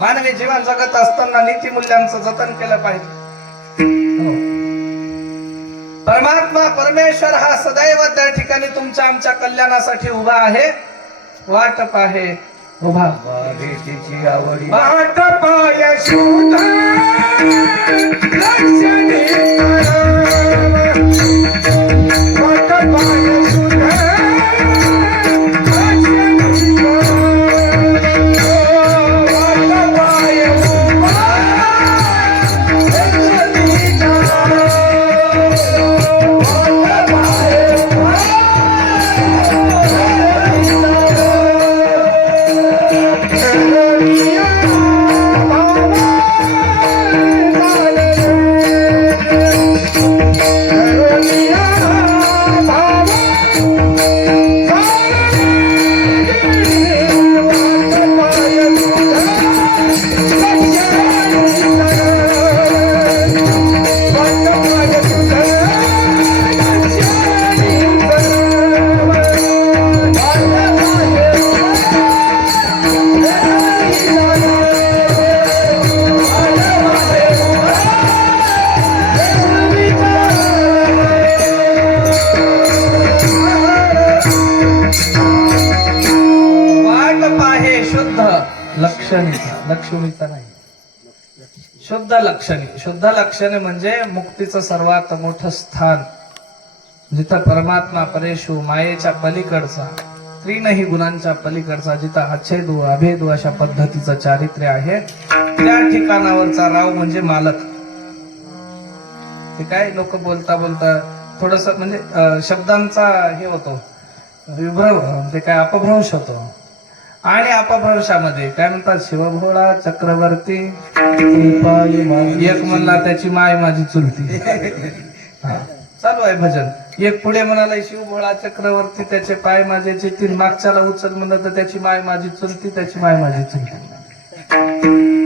मानवी जीवन जगत असताना नीतीमूल्यांचं जतन केलं पाहिजे. हो. परमात्मा परमेश्वर हा सदैव त्या ठिकाणी तुमच्या आमच्या कल्याणासाठी उभा आहे. वाटप आहे उभा. आवडी वाट पाय शुद्ध लक्षणे म्हणजे मुक्तीचं सर्वात मोठं स्थान. जिथं परमात्मा परेशू मायेच्या पलीकडचा त्रिनही गुणांच्या पलीकडचा जिथं अछेदू अभेदू अशा पद्धतीचं चारित्र्य आहे त्या ठिकाणावरचा राव म्हणजे मालक. ते काय लोक बोलता बोलता थोडस म्हणजे शब्दांचा हे होतो विभ्रव ते काय अपभ्रंश होतो. आणि अपभ्रंशामध्ये. काय म्हणतात? शिवभोळा चक्रवर्ती. एक म्हणला त्याची माय माझी चुलती. चालू आहे भजन. एक पुढे म्हणाला शिवभोळा चक्रवर्ती त्याचे पाय माझे चितीन मागच्याला उचल म्हणलं तर त्याची माय माझी चुलती त्याची माय माझी चुलती.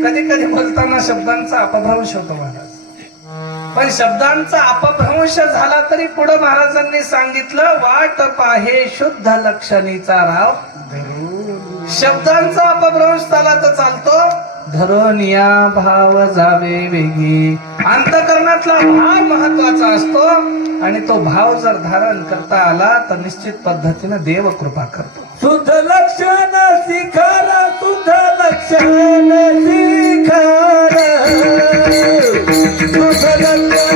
कधी कधी बोलताना शब्दांचा अपभ्रंश होतो महाराज. पण शब्दांचा अपभ्रंश झाला तरी पुढे महाराजांनी सांगितलं वाट पाहे शुद्ध लक्षणीचा राव. शब्दांचा अपभ्रंश झाला तर चालतो. धरोनिया भाव जावे वेगी. अंतकरणातला भाव महत्त्वाचा असतो. आणि तो भाव जर धारण करता आला तर निश्चित पद्धतीने देव कृपा करतो. शुद्ध लक्षण शिखारा शुद्ध लक्षण शिखारा. शुद्ध लक्षण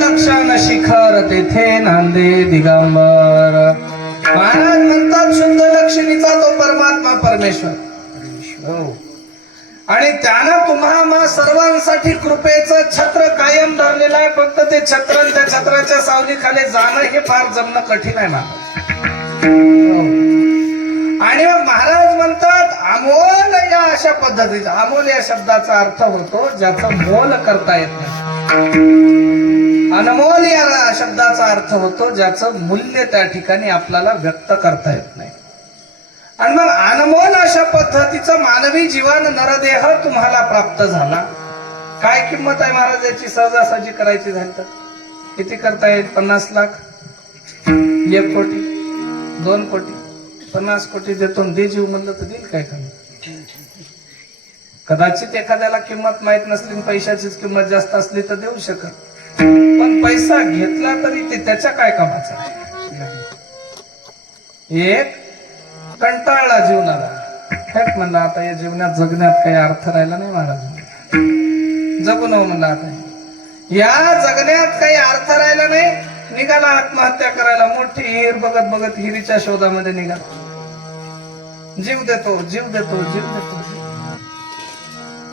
लक्षण शिखर तेथे नांदे दिगंबर. महाराज म्हणतात शुद्ध लक्षणीचा तो परमात्मा परमेश्वर. हो. आणि त्यानं तुम्हा मा सर्वांसाठी कृपेचं छत्र कायम धरलेलं आहे. फक्त ते छत्र त्या छत्राच्या सावलीखाली जाणं हे फार जमणं कठीण आहे महाराज. हो. आणि मग महाराज म्हणतात अमोल या अशा पद्धतीचा अमोल या शब्दाचा अर्थ होतो ज्याचा मोल करता येत नाही. अनमोल या शब्दाचा अर्थ होतो ज्याचं मूल्य त्या ठिकाणी आपल्याला व्यक्त करता येत नाही. आणि मग अनमोल अशा पद्धतीचं मानवी जीवन नरदेह तुम्हाला प्राप्त झाला. काय किंमत आहे महाराज याची? सहजासहजी करायची झाली तर. किती करता येईल? पन्नास लाख? एक कोटी? दोन कोटी? पन्नास कोटी देतो दे जीव म्हणलं तर देईल काय कमी? कदाचित एखाद्याला किंमत माहीत नसली पैशाचीच किंमत जास्त असली तर देऊ शकत. पैसा घेतला तरी ते त्याच्या काय कामाचा? एक कंटाळला जीवनाला. हेच म्हणलं आता या जीवनात जगण्यात काही अर्थ राहिला नाही महाराज जगू नव हो म्हणलं आता. या जगण्यात काही अर्थ राहिला नाही निघाला आत्महत्या करायला. मोठी हिर बघत बघत हिरीच्या शोधामध्ये निघाला. जीव देतो जीव देतो जीव देतो.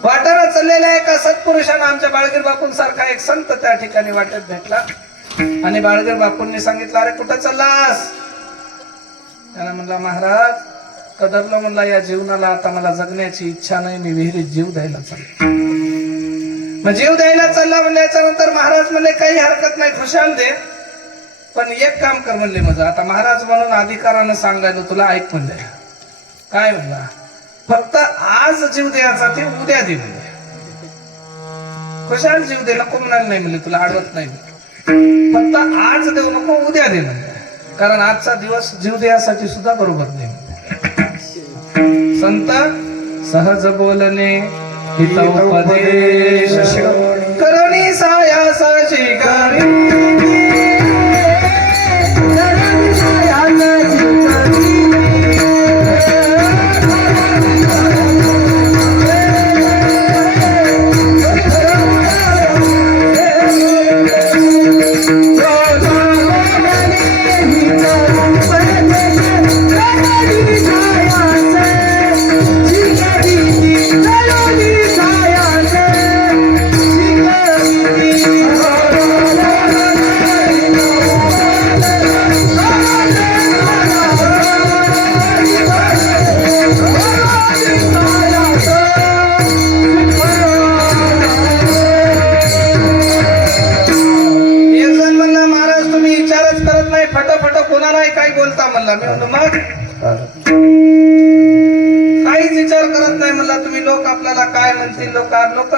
वाटाणा आहे एका सत्पुरुषानं आमच्या बाळगीर बापून सारखा एक संत त्या ठिकाणी वाटेत भेटला. आणि बाळगीर बापूंनी सांगितलं अरे कुठं चाललास? त्याला म्हणला महाराज कदरला म्हणला या जीवनाला आता मला जगण्याची इच्छा नाही मी विहिरीत जीव द्यायला चाललो. मग जीव द्यायला चालला म्हणल्याच्या नंतर महाराज म्हणले काही हरकत नाही खुशाल दे. पण एक काम कर म्हणले माझं. आता महाराज म्हणून अधिकारानं सांगायला तुला ऐक म्हणले. काय म्हणला? फक्त आज जीव द्यायचा ते उद्या दे म्हणले खुशाल जीव दे नको म्हणाल नाही म्हणले तुला आडवत नाही. फक्त आज देऊ नको उद्या दे कारण आजचा दिवस जीव द्यासाठी सुद्धा बरोबर नाही. संत सहज बोलणे हितोपदेश करणी सायासाची करी.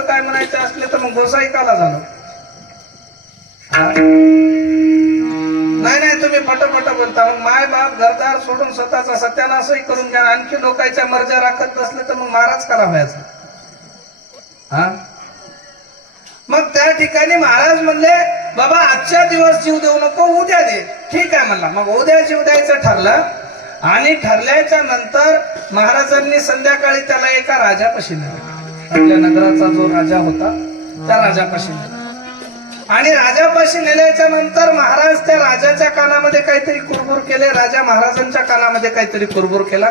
काय म्हणायचे असले तर मग गोसाई काला झालं. नाही नाही तुम्ही फटाफट बोलता. मग माय बाप घरदार सोडून स्वतःचा सत्यानाशही करून घ्या. आणखी लोकांच्या मर्जा राखत बसले तर मग महाराज करा व्हायचं. हा? मग त्या ठिकाणी महाराज म्हणले बाबा आजच्या दिवस जीव देऊ नको उद्या दे. ठीक आहे म्हणला. मग उद्या जीव द्यायचं ठरलं. आणि ठरल्याच्या नंतर महाराजांनी संध्याकाळी त्याला एका राजापाशी नेलं. आपल्या नगराचा जो राजा होता त्या राजापाशी नेला. आणि राजापाशी नेल्याच्या नंतर महाराज त्या राजाच्या कानामध्ये काहीतरी कुरबुर केले राजा महाराजांच्या कानामध्ये काहीतरी कुरबुर केला.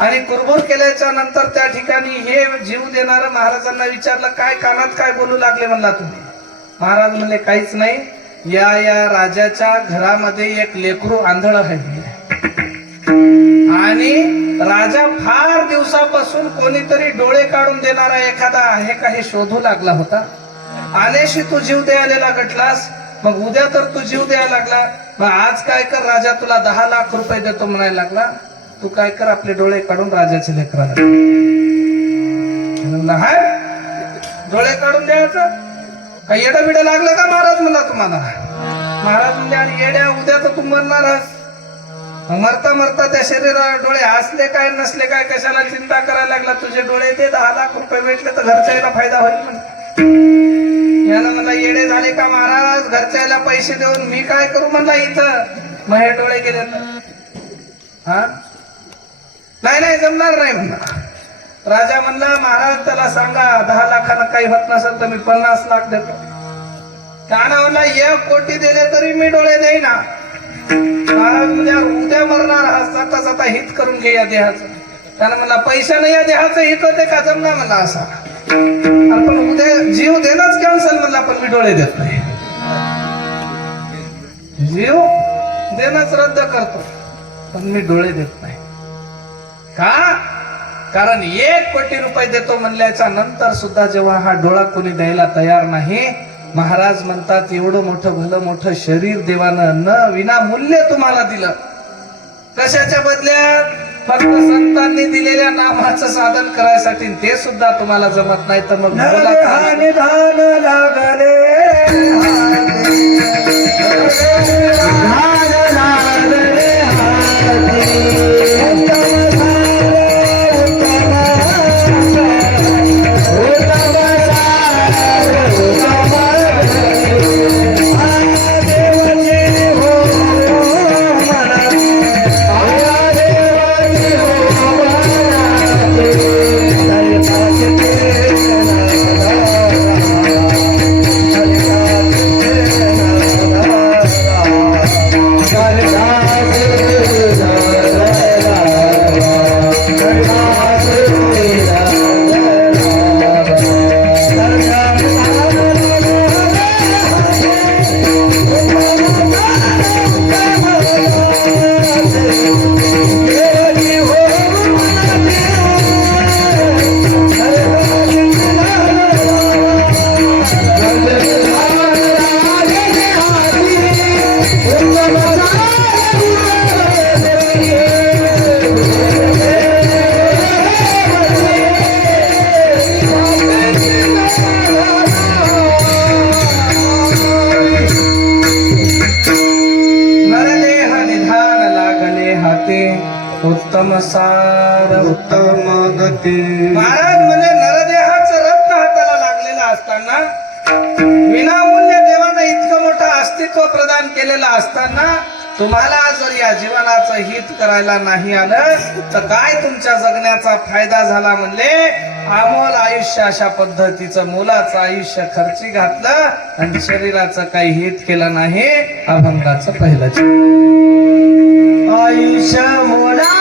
आणि कुरबुर केल्याच्यानंतर त्या ठिकाणी हे जीव देणार महाराजांना विचारलं काय कानात काय बोलू लागले? म्हणला तुम्ही महाराज म्हणले काहीच नाही. या या राजाच्या घरामध्ये एक लेकरू आंधळ आहे. आणि राजा फार दिवसापासून कोणीतरी डोळे काढून देणारा एखादा आहे का हे शोधू लागला होता? आलेशी तू जीव द्यायला गटलास मग उद्या तर तू जीव द्यायला लागला. मग आज काय कर राजा तुला दहा लाख रुपये देतो म्हणायला लागला. तू काय कर आपले डोळे काढून राजाचे लेकरा हाय डोळे काढून द्यायचं? काही येडं बिडं लागलं का महाराज म्हणला तुम्हाला? महाराज म्हणजे आणि येड्या उद्या तर तू मरणारच मरता मरता त्या शरीराला डोळे असले काय नसले काय कशाला चिंता करायला लागला? तुझे डोळे ते दहा लाख रुपये भेटले तर घरच्याला फायदा होईल म्हणे. यानं मला येडे झाले का महाराज? घरच्याला पैसे देऊन मी काय करू म्हणला इथं? मग हे डोळे गेले. हा? नाही नाही जमणार नाही म्हणला. राजा म्हणला महाराज त्याला सांगा दहा लाखानं काही होत नसेल तर मी पन्नास लाख देतो. त्यानं म्हणला एक कोटी दिले तरी मी डोळे देईना. उद्या उद्या मरणार हा जाता जाता हित करून घे या देहाचं. त्यानं म्हणला नाही या देहाचं हित होते का जमना म्हणला असा. पण उद्या जीव देणंच कॅन्सल म्हणला पण मी डोळे देत नाही. जीव देणंच रद्द करतो पण मी डोळे देत नाही. का? कारण एक कोटी रुपये देतो म्हणल्याच्या नंतर सुद्धा जेव्हा हा डोळा कोणी द्यायला तयार नाही महाराज म्हणतात एवढं मोठं भलं मोठं शरीर देवानं न विना मूल्य तुम्हाला दिलं. कशाच्या बदल्यात? फक्त संतांनी दिलेल्या नामाचं साधन करायसाठी ते सुद्धा तुम्हाला जमत नाही तर मग लागले. अस्तित्व प्रदान केलेलं असताना तुम्हाला जर या जीवनाचं हित करायला नाही आलं तर काय तुमच्या जगण्याचा फायदा झाला म्हणले? अमोल आयुष्य अशा पद्धतीचं मुलाचं आयुष्य खर्ची घातलं आणि शरीराचं काही हित केलं नाही. अभंगाचं पहिलं आयुष्य मुला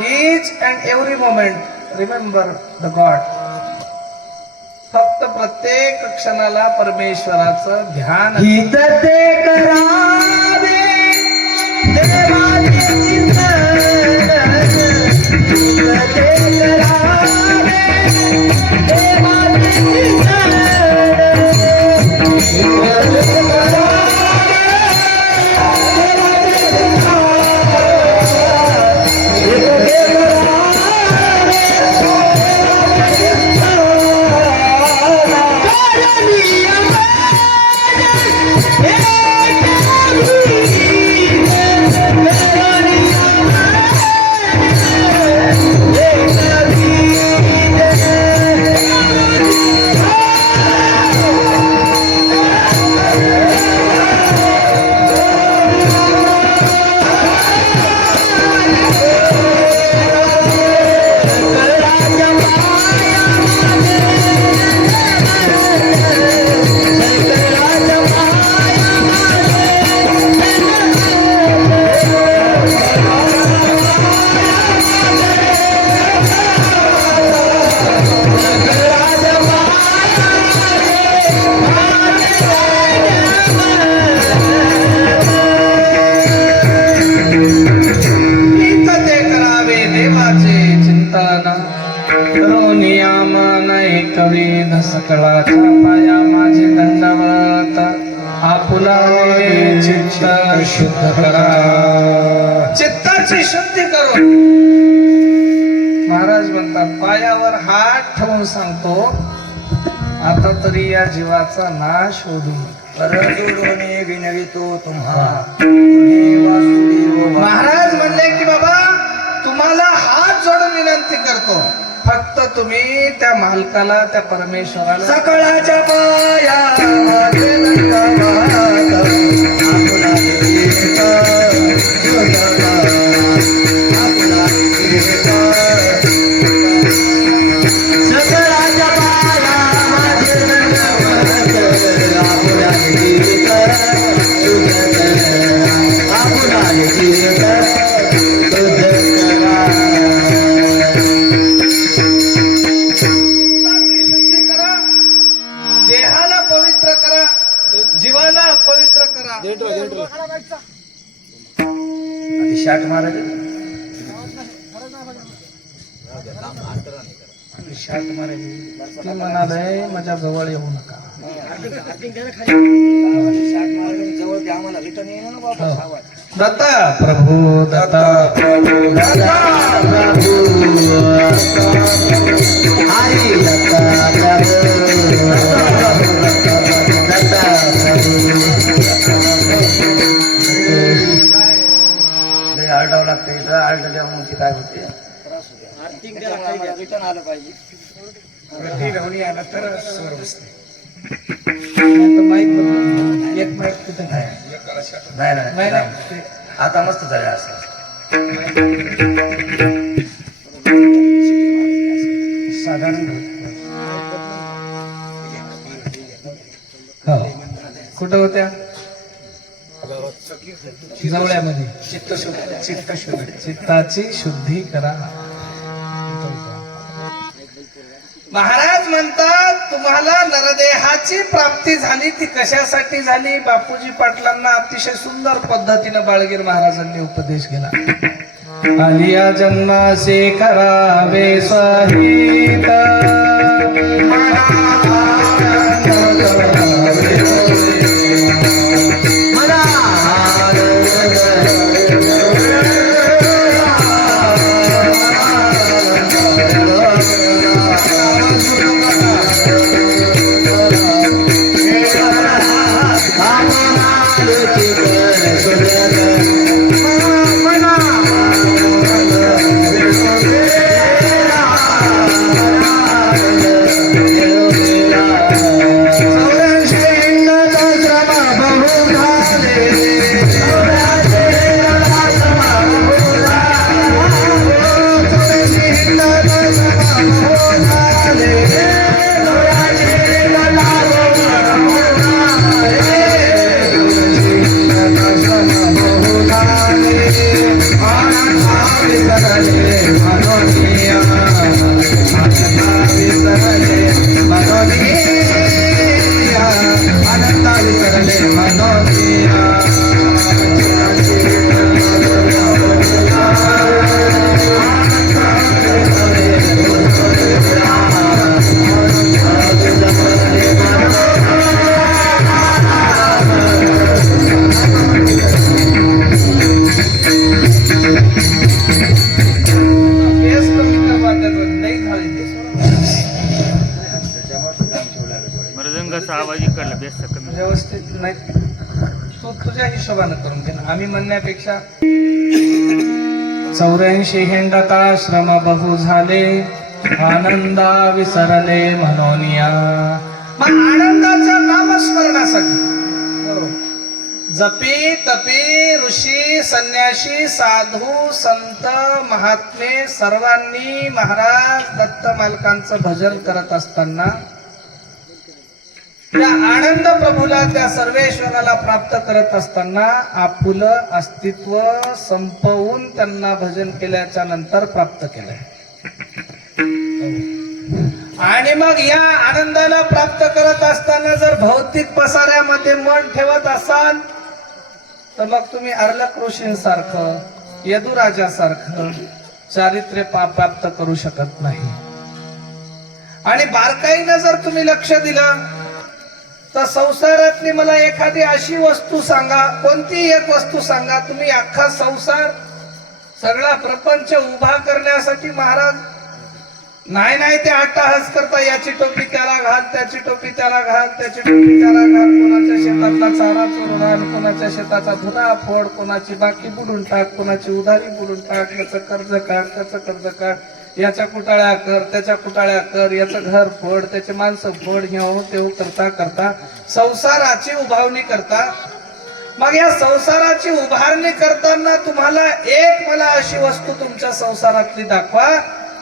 each and every moment remember the God फक्त प्रत्येक क्षणाला परमेश्वराचं ध्यान हित ते करावे चिंतन. हित ते करावे चिंतन. धरावत पाया माझे दंडवत आपुला चित्त शुद्ध चित्ताची शुद्धी करून. महाराज म्हणतात पायावर हात ठेवून सांगतो आता तरी या जीवाचा नाश होईल. परंतु दोन्ही विनवितो तुम्हाला. महाराज म्हणले की बाबा तुम्हाला हात जोडून विनंती करतो. तर तुम्ही त्या मालकाला त्या परमेश्वराला सकळाच्या पाया लागतं इथं आरडल्यावर मग ते काय होते? रिटर्न आलं पाहिजे. आला तर स्वर बसते एक तिथे नाही. नाही नाही आता मस्त झालं असं. साधारण हो. कुठं होत्या? जवळ्यामध्ये. चित्त शुद्ध चित्त शुद्ध चित्ताची शुद्धी करा. महाराज म्हणतात तुम्हाला नरदेहाची प्राप्ती झाली ती कशासाठी झाली? बापूजी पाटलांना अतिशय सुंदर पद्धतीनं बाळगीर महाराजांनी उपदेश केला. आलिया जन्मासे करावे सहित. मृदंगाचा आवाज इकडला बेसचा कमी. म्हणजे व्यवस्थित नाही. तू तुझ्या हिशोबानं करून घे ना. आम्ही म्हणण्यापेक्षा चौऱ्याऐंशी हेंडता श्रम बहु झाले. आनंदा विसरले म्हणोनिया मग आनंदाच्या नामस्मरणासाठी. जपी तपी ऋषी संन्याशी साधू संत महात्मे सर्वांनी महाराज दत्त मालकांचं भजन करत असताना त्या आनंद प्रभूला त्या सर्वेश्वराला प्राप्त करत असताना आपलं अस्तित्व संपवून त्यांना भजन केल्याच्यानंतर प्राप्त केलंय. आणि मग या आनंदाला प्राप्त करत असताना जर भौतिक पसाऱ्यामध्ये मन ठेवत असाल तर मग तुम्ही अर्लक ऋषींसारखं यदुराजासारखं चारित्र्य पा- प्राप्त करू शकत नाही. आणि बारकाईनं जर तुम्ही लक्ष दिलं तर संसारातली मला एखादी अशी वस्तू सांगा कोणतीही एक वस्तू सांगा तुम्ही अख्खा संसार सगळा प्रपंच उभा करण्यासाठी महाराज नाही नाही ते अट्टाहस करता याची टोपी त्याला घाल त्याची टोपी त्याला घाल त्याची टोपी त्याला घाल कोणाच्या शेतातला चारा चोरणार कोणाच्या शेताचा धुरा फोड कोणाची बाकी बुडून टाक कोणाची उधारी बुडून टाक याचं कर्ज काढ त्याचं कर्ज काढ. याच्या कुटाळ्या कर त्याच्या कुटाळ्या कर याचं घर फोड त्याचे माणसं फोड ह्याव हो, तेव हो, करता करता संसाराची उभारणी करता. मग या संसाराची उभारणी करताना तुम्हाला एक मला अशी वस्तू तुमच्या संसारातली दाखवा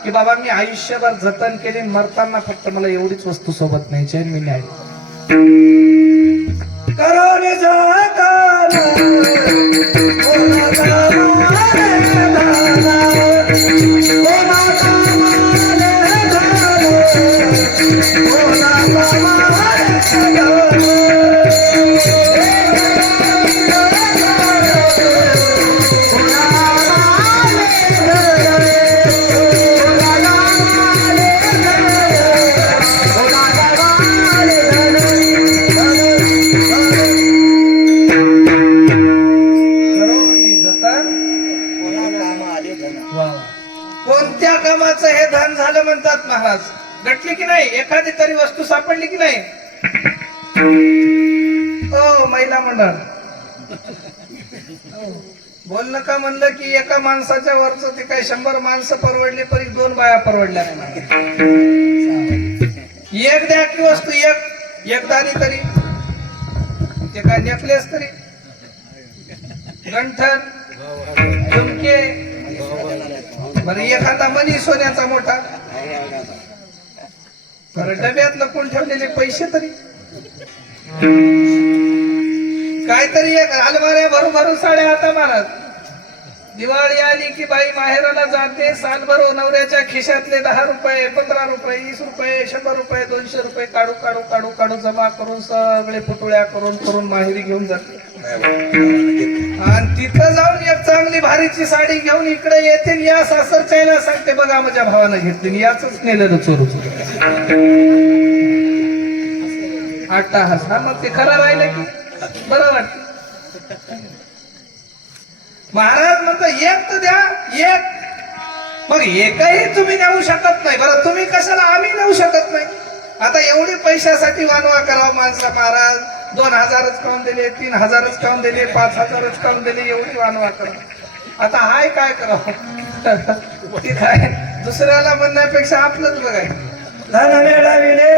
की बाबा मी आयुष्यभर जतन केली मरताना फक्त मला एवढीच वस्तू सोबत न्यायची मी न्याय करोने कोणत्या कामाचं हे धन झालं म्हणतात महाराज? घटली की नाही? एखादी तरी वस्तू सापडली की नाही? ओ महिला मंडळ. हो. बोलणं का म्हणलं की एका माणसाच्या वरच ते काही शंभर माणसं परवडली परी दोन बाया परवडल्या नाही एक द्या की वस्तू एक. एक तरी. ते काय नेकलेस तरी. गंठन झुमके. बरं एखादा मनी सोन्याचा मोठा. बरं डब्यात लपून ठेवलेले पैसे तरी? काहीतरी एक अलमाऱ्या भरून भरून साड्या आता महाराज दिवाळी आली की बाई माहेराला जाते सालभर नवऱ्याच्या खिशातले दहा रुपये पंधरा रुपये वीस रुपये शंभर रुपये दोनशे रुपये काढू काढू काढू काढू जमा करून सगळे पुतळ्या करून करून माहेरी घेऊन जाते. आणि तिथं जाऊन एक चांगली भारीची साडी घेऊन इकडे येते या या सासरच्याला सांगते बघा माझ्या भावानं घेतली याच नेलेलं चोरू आठा हास मग ते खरं राहिलं की बरं वाटत. महाराज म्हणतो एक तर द्या एक. मग एकही तुम्ही नेऊ शकत नाही बरं तुम्ही कशाला आम्ही नेऊ शकत नाही? आता एवढी पैशासाठी वानवा करावा माणसा महाराज. दोन हजारच काऊन दिले तीन हजारच काऊन दिले पाच हजारच काऊन दिले एवढी वानवा करा आता हाय काय करावं? ती काय दुसऱ्याला म्हणण्यापेक्षा आपलंच बघाय धन मिळविले